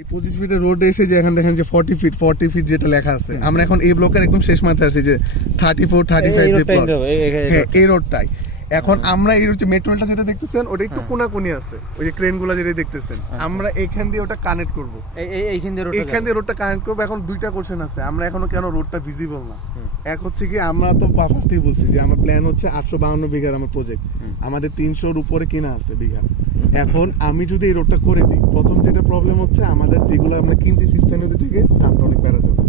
এই 25 ফিটের রোড এসে যে এখানে দেখেন যে 40 ফিট যেটা লেখা আছে, আমরা এখন এই ব্লকের একদম শেষ মাথায় আছি যে 34 35 যে প্লট, হ্যাঁ এই রোডটাই। এখন আমরা এই হচ্ছে মেট্রোলটা যেটা দেখতেছেন ওটা একটু কোনাকুনি আছে, ওই যে ক্রেনগুলো যেটা দেখতেছেন, আমরা এখান দিয়ে ওটা কানেক্ট করব, এইখান দিয়ে রোডটা কানেক্ট করব। এখন দুইটা কোশ্চেন আছে, আমরা এখনো কেন রোডটা ভিজিবল না। এক হচ্ছে কি, আমরা তো ফার্স্টেই বলছি যে আমার প্ল্যান হচ্ছে 852 বিঘার আমার প্রজেক্ট, আমাদের 300-র উপরে কিনা আছে বিঘা। এখন আমি যদি এই রোডটা করে দিই, প্রথম যেটা প্রবলেম হচ্ছে আমাদের যেগুলো আমরা কিনতেছি স্থানীয় থেকে দামটা অনেক বেড়ে যাবে।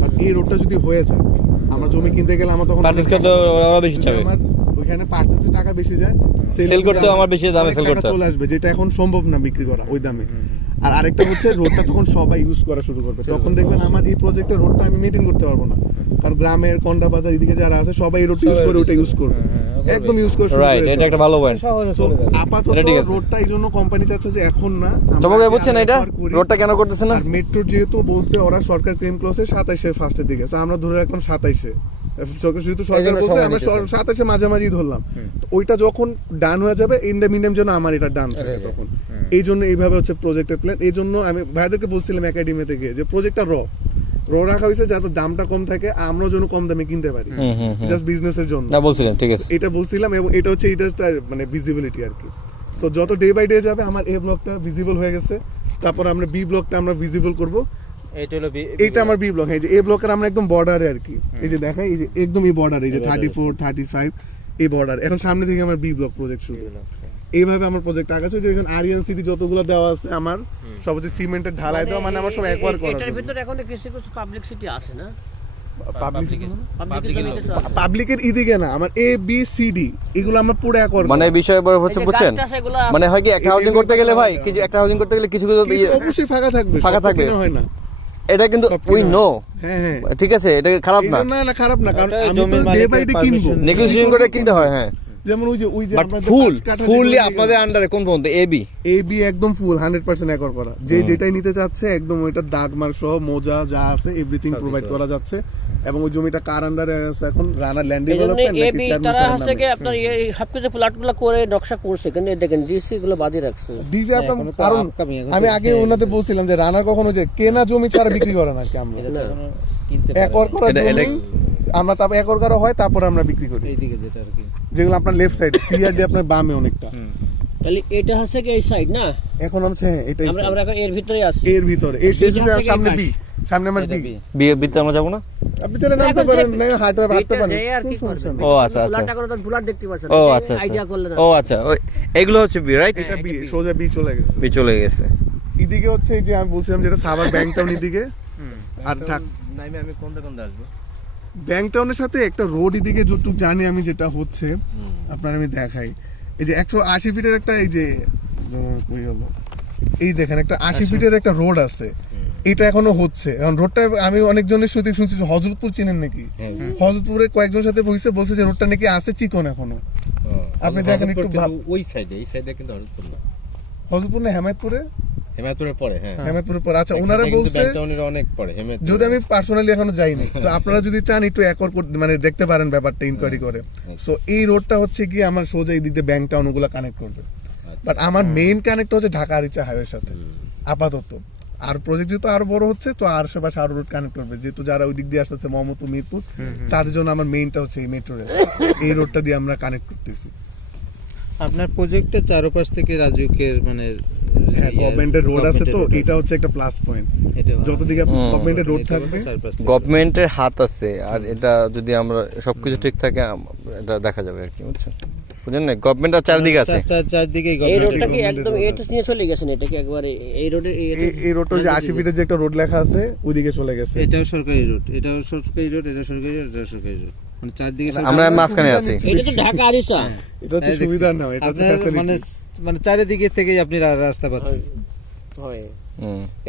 কারণ এই রোডটা যদি হয়ে যায়, আমরা জমি কিনতে গেলে আমার তখন আমার ওইখানে পারচেজের টাকা বেশি যায়, সেল করতে আমার বেশি দামে সেল করতে চলে আসবে, যেটা এখন সম্ভব না বিক্রি করা ওই দামে। আর আরেকটা হচ্ছে রোডটা তখন সবাই ইউজ করা শুরু করবে, তখন দেখবেন আমার এই প্রজেক্টের রোডটা আমি মেইনটেইন করতে পারবো না। কারণ গ্রামের কন্ডা বাজার এদিকে যারা আছে সবাই এই রোডটা ইউজ করে, ওটা ইউজ করবে, একদম ইউজ করে। রাইট, এটা একটা ভালো পয়েন্ট। আপাতত রোডটা এই জন্য কোম্পানি চাচ্ছে যে এখন না, তোমাকে বুঝছেন এটা রোডটা কেন করতেছে না। মেট্রো যেহেতু বলছে ওরা সরকার ক্লেম ক্লোজে 27 এর ফার্স্টের দিকে, তো আমরা ধরে রাখলাম 27-এ, সরকার বলছে আমরা 27-এ মাঝামাঝি ধরলাম। ওইটা যখন ডান হয়ে যাবে ইন দ্য মিনিমাম যেন আমার এটা ডান থাকে তখন। এই জন্য এইভাবে হচ্ছে প্রজেক্টের প্ল্যান। এই জন্য আমি ভাইদেরকে বলছিলাম একাডেমি থেকে যে প্রজেক্টটা র রাখা হয়েছে যাতে দামটা কম থাকে, আমরাও যেন কম দামে কিনতে পারি, জাস্ট বিজনেসের জন্য বলছিলেন। ঠিক আছে, এটা বলছিলাম, এবং এটা হচ্ছে এটা মানে ভিজিবিলিটি আর কি। সো যত ডে বাই ডে যাবে আমার এ ব্লকটা ভিজিবল হয়ে গেছে, তারপর আমরা বি ব্লকটা আমরা ভিজিবল করব। এইটা আমার বি ব্লক, এই যে এ ব্লকের আমরা একদম বর্ডারে আর কি, এই যে দেখাই এই যে একদম এই বর্ডার, এই যে 34 35 এই বর্ডার। এখন সামনে থেকে আমার বি ব্লক প্রজেক্ট শুরু। এইভাবে আমার প্রজেক্ট আগাচ্ছে। যে এখন আরিয়ান সিটি যতগুলো দেওয়া আছে আমার সব হচ্ছে সিমেন্টের ঢালাই দেওয়া, মানে আমার সব একবার করা। এটার ভিতরে এখন কিছু কিছু পাবলিক সিটি আছে না, পাবলিকের এদিকে না, আমার এ বি সি ডি এগুলো আমার পুরো একবার, মানে বিষয় হচ্ছে বুঝছেন, মানে হয় কি একটা হাউজিং করতে গেলে ভাই, কিছু একটা হাউজিং করতে গেলে কিছু অবশ্যই ফাঁকা থাকবে, হয় না এটা কিন্তু উই নো। হ্যাঁ ঠিক আছে, এটা খারাপ না, না খারাপ না, কারণ আমি তো ডে বাই ডে কিনবো, নেগোসিয়েশন করে কিনতে হয়। হ্যাঁ, যেমন ওই যে আপনাদের ফুললি আপনাদের আন্ডারে কোন পর্যন্ত এবি একদম ফুল 100% একর করা, যে যেটাই নিতে চাচ্ছে একদম ওইটা দাগ মার্ক সহ মোজা যা আছে এভরিথিং প্রোভাইড করা যাচ্ছে। এবং ওই জমিটা কার আন্ডারে আছে এখন, রানার ল্যান্ড ডেভেলপমেন্ট নাকি তারা আছে কি আপনার এই সবকিছু প্লটগুলো করে নকশা করছে, কিন্তু দেখেন ডিসি গুলো বাদি রাখছে। ডিসি আপনার কারণ আমি আগে ওনাদের বলছিলাম যে রানার কখনো যে কেনা জমি ছাড়া বিক্রি করে না, কি আমরা একর করা জমি আমরা তারপর একর করা হয়, তারপর আমরা বিক্রি করি এইদিকে যেটা আর কি, যেগুলো আপনার লেফট সাইড সিআরডি আপনার বামে অনেকটা। তাহলে এটা হচ্ছে কি এই সাইড না, এখন হচ্ছে এটাই আমরা এর ভিতরে আছি, এর ভিতরে এই শেষ সামনে বি, সামনে আমার বি ভিতরে আমরা যাব না, আপনি চলে নামতে পারেন না, হাঁটতে পারেন। ও আচ্ছা আচ্ছা, বুলাটটা করে তো বুলাট দেখতে পাচ্ছেন। ও আচ্ছা আইডিয়া করলেন। ও আচ্ছা, এগুলো হচ্ছে বি, রাইট? এটা বি, সোজা বি চলে গেছে। এদিকে হচ্ছে এই যে আমি বলছিলাম যেটা সাভার ব্যাংক টাউন এদিকে, আর নাইমে আমি কোন দিকে আসবো, ব্যাংক টাউনের সাথে একটা রোড এদিকে যতটুকু জানি আমি, যেটা হচ্ছে আপনার আমি দেখাই। এই যে 180 ফিটের একটা, এই যে কই হলো, এই দেখেন একটা 80 ফিটের একটা রোড আছে, এটা এখনো হচ্ছে। এখন রোডটা আমি অনেকজনের সাথে শুনছি যে হযরতপুর চিনেন নাকি, হযরতপুরে কয়েকজনের সাথে বলছে যে রোডটা নাকি আছে চিকন এখনো। আপনি দেখেন একটু ওই সাইডে, এই সাইডে কিন্তু হযরতপুর না হেমায়তপুরের পরে, হ্যাঁ হেমায়তপুরের পরে। আচ্ছা, ওনারা বলছে অনেক পরে হেমায়তপুর, যদি আমি পার্সোনালি এখনো যাইনি, তো আপনারা যদি চান একটু একর মানে দেখতে পারেন ব্যাপারটা ইনকোয়ারি করে। সো এই রোডটা হচ্ছে কি আমার সোজা এই দিক দিয়ে ব্যাংক টাউন ওগুলা কানেক্ট করবে, বাট আমার মেইন কানেক্ট হচ্ছে ঢাকা আরিচা হাইওয়ের সাথে আপাতত। আর প্রজেক্ট যেহেতু আরো বড় হচ্ছে, তো আর আশেপাশে আরো রোড কানেক্ট করবে, যেহেতু যারা ওই দিক দিয়ে আসতেছে মোহাম্মদপুর মিরপুর, তাদের জন্য আমার মেইনটা হচ্ছে এই মেট্রো রেল, এই রোডটা দিয়ে আমরা কানেক্ট করতেছি। আপনার প্রজেক্টে চারপাশ থেকে রাজুকের মানে গভর্নমেন্টের রোড আছে, তো এটা হচ্ছে একটা প্লাস পয়েন্ট। যতদিকে গভর্নমেন্টের রোড থাকবে, গভর্নমেন্টের হাত আছে, আর এটা যদি আমরা সবকিছু ঠিক থাকে এটা দেখা যাবে আর কি, বুঝছেন? বুঝেন না, গভর্নমেন্ট আর চারদিকে আছে, চারদিকে এই রোডটা কি একদম এটা নিয়ে চলে গেছেন, এটা কি একবারে এই রোডে, এই রোডটা যে 80 ফিটের যে একটা রোড লেখা আছে ওইদিকে চলে গেছে। এটাও সরকারি রোড, এটাও সরকারি রোড, এটা সরকারি রোড, এটা সরকারি রোড, মানে চারদিকে আমরা মাঝখানে আছি। এটা তো ঢাকা আরিচা, এটা হচ্ছে সুবিধা না, এটা হচ্ছে ফ্যাসিলিটি, মানে চারিদিকে থেকেই আপনি রাস্তা পাচ্ছেন। হয়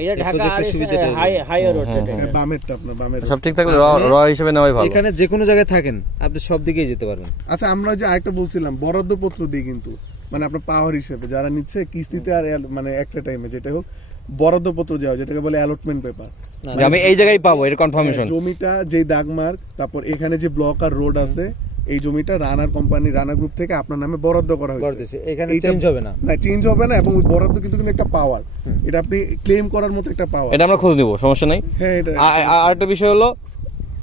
এটা ঢাকা আরিচা হাইওয়ে রোড, এটা বামেরটা আপনার বামের সব ঠিক থাকলে র হিসেবে নেওয়াই ভালো। এখানে যে কোনো জায়গায় থাকেন আপনি সব দিকেই যেতে পারবেন। আচ্ছা, আমরা যে আরেকটা বলছিলাম বরাদ্দপত্র দিয়ে, কিন্তু মানে আপনার পাওয়ার হিসেবে যারা নিচ্ছে কিস্তিতে আর মানে একটা টাইমে যেটা হোক বরাদ্দপত্র দেওয়া, যেটাকে বলে অ্যালটমেন্ট পেপার, আমি এই জায়গায় পাবো এটা কনফার্মেশন। জমিটা যেই দাগমার্ক, তারপর এখানে যে ব্লক আর রোড আছে এই জমিটা রানার কোম্পানি রানা গ্রুপ থেকে আপনার নামে বরাদ্দ করা হয়েছে, এখানে চেঞ্জ হবে না, চেঞ্জ হবে না, এবং ওই বরাদ্দ কিন্তু একটা পাওয়ার, এটা আপনি ক্লেম করার মতো একটা পাওয়ার। এটা আমরা খোঁজ নিব, সমস্যা নাই। হ্যাঁ, এটা আর একটা বিষয় হলো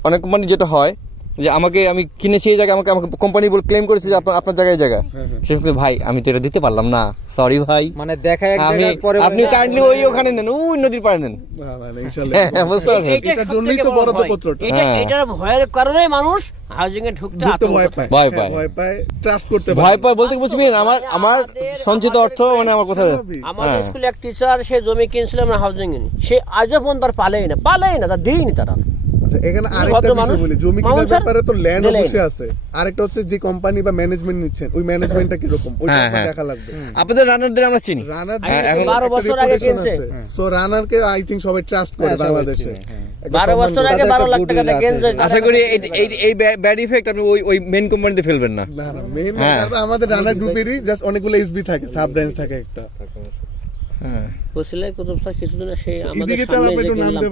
অনেক কোম্পানি যেটা হয় যে আমি কিনেছি এই জায়গায়, আমাকে কোম্পানি বলে ক্লেম করেছে যে আপনার জায়গায় জায়গা, সেক্ষেত্রে ভাই আমি তো এটা দিতে পারলাম না, সরি ভাই, মানে দেখায় আপনি কাইন্ডলি ওখানে নেন, ওই নদীর পাড়ে নেন। এটার জন্যই তো বরাদ্দপত্রটা। এটার ভয়ের কারণে মানুষ হাউজিং এ ঢুকতে ভয় পায়, ট্রাস্ট করতে ভয় পায় বলতে বুঝবেন, আমার সঞ্চিত অর্থ মানে আমার কোথায়। আমাদের স্কুলে এক টিচার, সে জমি কিনছিল আমরা হাউজিং এ, সে আজও পর্যন্ত আর পালেই না, তা দেয়নি তারা। এখানে আরেকটা বিষয় বলি, জমি কেনার ব্যাপারে তো ল্যান্ড অবশ্যই আছে, আরেকটা হচ্ছে যে কোম্পানি বা ম্যানেজমেন্ট নিচ্ছেন, ওই ম্যানেজমেন্টটা কি রকম ওইটা আপনাকে দেখা লাগবে। আপনাদের রানারদের আমরা চিনি, রানার এখন 12 বছর আগে কিনছে, সো রানারকে আই থিংক সবাই ট্রাস্ট করে বাংলাদেশে। 12 বছর আগে 12 লাখ টাকা দিয়ে কিনছে। আশা করি এই ব্যাড ইফেক্ট আপনি ওই মেইন কোম্পানিতে ফেলবেন না। না মেইন আমাদের রানার গ্রুপেরই জাস্ট অনেকগুলো এসবি থাকে, সাব ব্রাঞ্চ থাকে একটা। বসলে কুতুব শাহ কিছুদিন সেই আমাদের এদিকে চাপ, সামনে আপনি যে একটু নাম কিনলাম দেবেন।